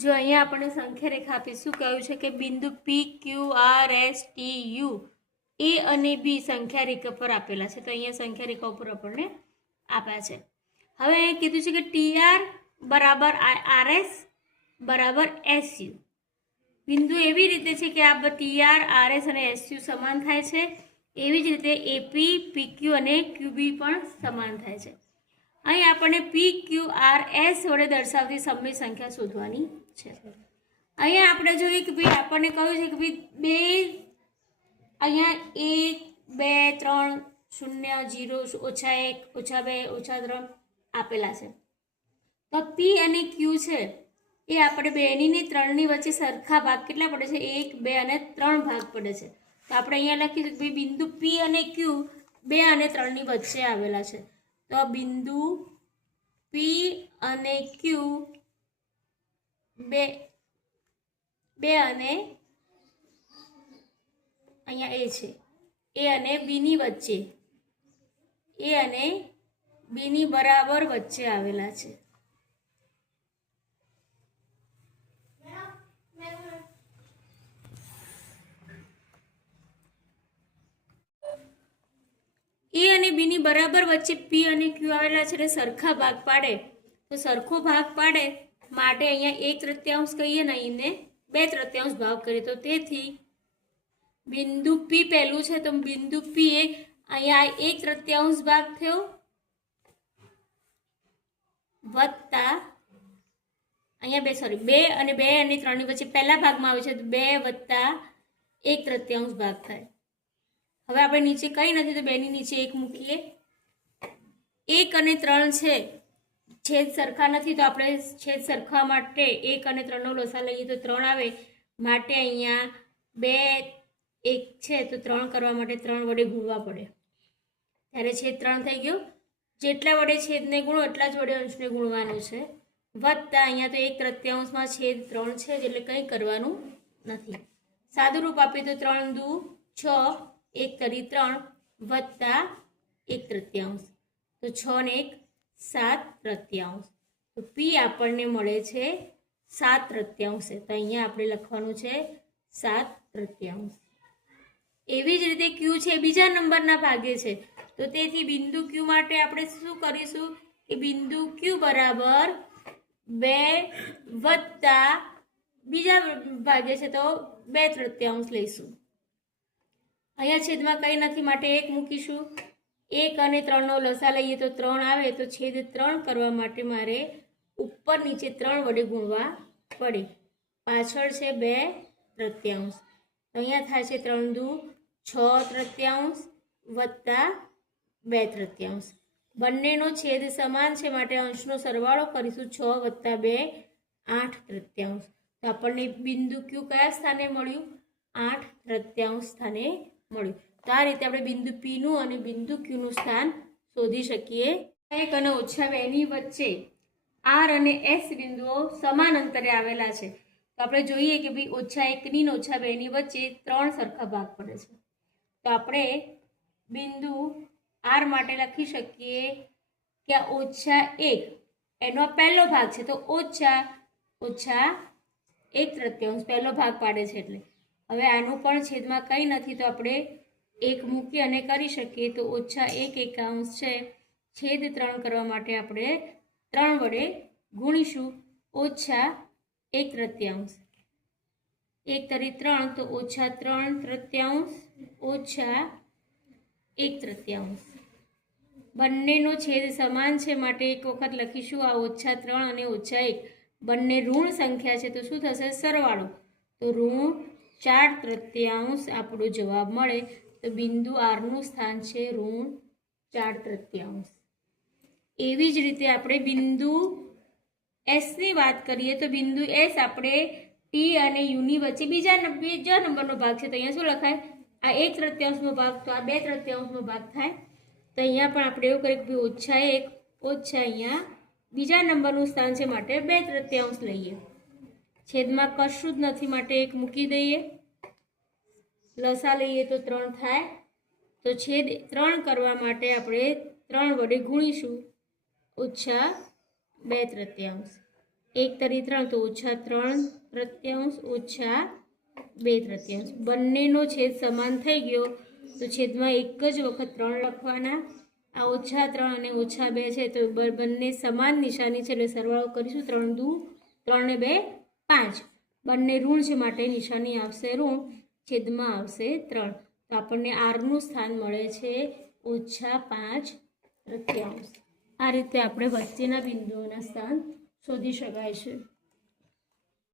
जो अहींया आपणे संख्या रेखा आपी शुं कह्युं छे के बिंदु P Q R S T U A अने बी संख्या रेखा पर आपेला छे। तो अहींया संख्या रेखा पर आपणे आप्या छे। हवे अहींया कीधुं छे के टी आर बराबर आर एस बराबर एस यू। बिंदु एवी रीते छे के आ टी आर आर एस अने एस यू समान थाय छे, एवी ज रीते एपी पीक्यू अने क्यूबी पण समान थाय छे। અહીં આપણને પી ક્યુ આર એસ વડે દર્શાવતી સમય સંખ્યા શોધવાની છે। અહીંયા આપણે જોઈએ કે ભાઈ આપણને કહ્યું છે કે ભાઈ બે અહીંયા 1 2 3 0 0 ઓછા 1 ઓછા 2 ઓછા 3 આપેલા છે। તો પી અને ક્યુ છે એ આપણે બેની ને 3 ની વચ્ચે સરખા ભાગ કેટલા પડે છે 1 2 અને 3 ભાગ પડે છે। તો આપણે અહીંયા લખીશું કે ભાઈ બિંદુ પી અને ક્યુ 2 અને 3 ની વચ્ચે આવેલા છે। तो बिंदु P अने Q बे अने अहींया ए छे ए अने बी नी वच्चे ए अने बी नी बराबर वच्चे आवेला छे। ए अने बी नी बराबर वच्चे पी अने क्यू आवेला छे। सरखा भाग पाडे तो सरखो भाग पाडे माटे अहींया 1/3 कहीए ने अहींने 2/3 भाग करीए। तो तेथी बिंदु पी पहेलुं छे तो बिंदु पी अहींया 1/3 भाग थयो वत्ता अहींया 2 અને 2 અને 3 ની વચ્ચે પહેલા ભાગમાં આવે છે તો 2 વત્તા 1/3 ભાગ થાય। હવે આપણે નીચે કઈ નથી તો 2 ની નીચે 1 મૂકીએ। 1 અને 3 છે છેદ સરખા નથી તો આપણે છેદ સરખા માટે 1 અને 3 નો લસા લઈએ તો 3 આવે માટે અહીંયા 2 1 છે તો 3 કરવા માટે 3 વડે ગુણવા પડે ત્યારે છેદ 3 થઈ ગયો। જેટલા વડે છેદને ગુણો એટલા જ વડે અંશને ગુણવાનું છે વત્તા અહીંયા તો 1/3 માં છેદ 3 છે એટલે કંઈ કરવાનું નથી। સાદું રૂપ આપીએ તો 3 દુ 6 1 તરી 3 વત્તા 1/3 તો 6 ને 1 7/3 તો પી આપણને મળે છે 7/3 છે। તો અહીંયા આપણે લખવાનું છે 7/3। એવી જ રીતે ક્યુ છે બીજા નંબરના ભાગે છે તો તેથી બિંદુ ક્યુ માટે આપણે શું કરીશું કે બિંદુ ક્યુ બરાબર 2 વત્તા બીજા ભાગે છે તો 2/3 લઈશું। અહીંયા છેદમાં કંઈ નથી માટે 1 મૂકીશું। 1 અને 3 નો લસા લઈએ તો 3 આવે તો છેદ 3 કરવા માટે મારે ઉપર નીચે 3 વડે ગુણવા પડે। પાછળ છે 2/3 તો અહીંયા થાય છે 3 દુ 6/3 વત્તા 2/3 બંનેનો છેદ સમાન છે માટે અંશનો સરવાળો કરીશું 6 વત્તા 2 8/3 તો આપણને બિંદુ ક્યુ કયા સ્થાને મળ્યું 8/3 સ્થાને મળ્યું। તો આ રીતે આપણે બિંદુ પી નું અને બિંદુ ક્યુ નું સ્થાન શોધી શકીએ। 1 અને -2 ની વચ્ચે આર અને એસ બિંદુઓ સમાન અંતરે આવેલા છે તો આપણે જોઈએ કે ભાઈ -1 ની અને -2 ની વચ્ચે 3 સરખા ભાગ પડે છે તો આપણે બિંદુ આર માટે લખી શકીએ કે -1 એનો પહેલો ભાગ છે તો ઓછા 1/3 પહેલો ભાગ પાડે છે એટલે હવે આનું પણ છેદમાં કંઈ નથી તો આપણે 1 મૂકી અને કરી શકીએ તો -1/1 છે છેદ 3 કરવા માટે આપણે 3 વડે ગુણીશું -1/3 1 તરી 3 તો -3/3 -1/3 બંનેનો છેદ સમાન છે માટે એક વખત લખીશું આ -3 અને -1 બંને ઋણ સંખ્યા છે તો શું થશે સરવાળો તો ઋણ 4/3 આપણો જવાબ મળે। તો બિંદુ આર નું સ્થાન છે ઋણ 4/3। એવી જ રીતે આપણે બિંદુ એસ ની વાત કરીએ તો બિંદુ એસ આપણે ટી અને યુ ની વચ્ચે બીજા નંબરનો ભાગ છે તો અહીંયા શું લખાય આ 1/3 નો ભાગ તો આ 2/3 નો ભાગ થાય તો અહીંયા પણ આપણે એવું કરીએ કે -1 ઓછા અહીંયા બીજા નંબરનું સ્થાન છે માટે 2/3 લઈએ। છેદમાં કશું જ નથી માટે 1 મૂકી દઈએ લસા લઈએ તો 3 થાય તો છેદ 3 કરવા માટે આપણે 3 વડે ગુણીશું -2/3 1 તરી 3 તો -3 તૃતીયાંશ ઓછા 2 તૃતીયાંશ. બંનેનો છેદ સમાન થઈ ગયો તો છેદમાં એક જ વખત 3 લખવાના. આ -3 અને -2 છે તો બંને સમાન નિશાની છે એટલે સરવાળો કરીશું. 3 દુ 3 ને 2 5. બંને ઋણ છે માટે નિશાની આવશે ઋણ, છેદમાં આવશે 3. તો આપણને આરનું સ્થાન મળે છે -5 તૃતીયાંશ. આ રીતે આપણે વચ્ચેના બિંદુઓના સ્થાન શોધી શકાય છે.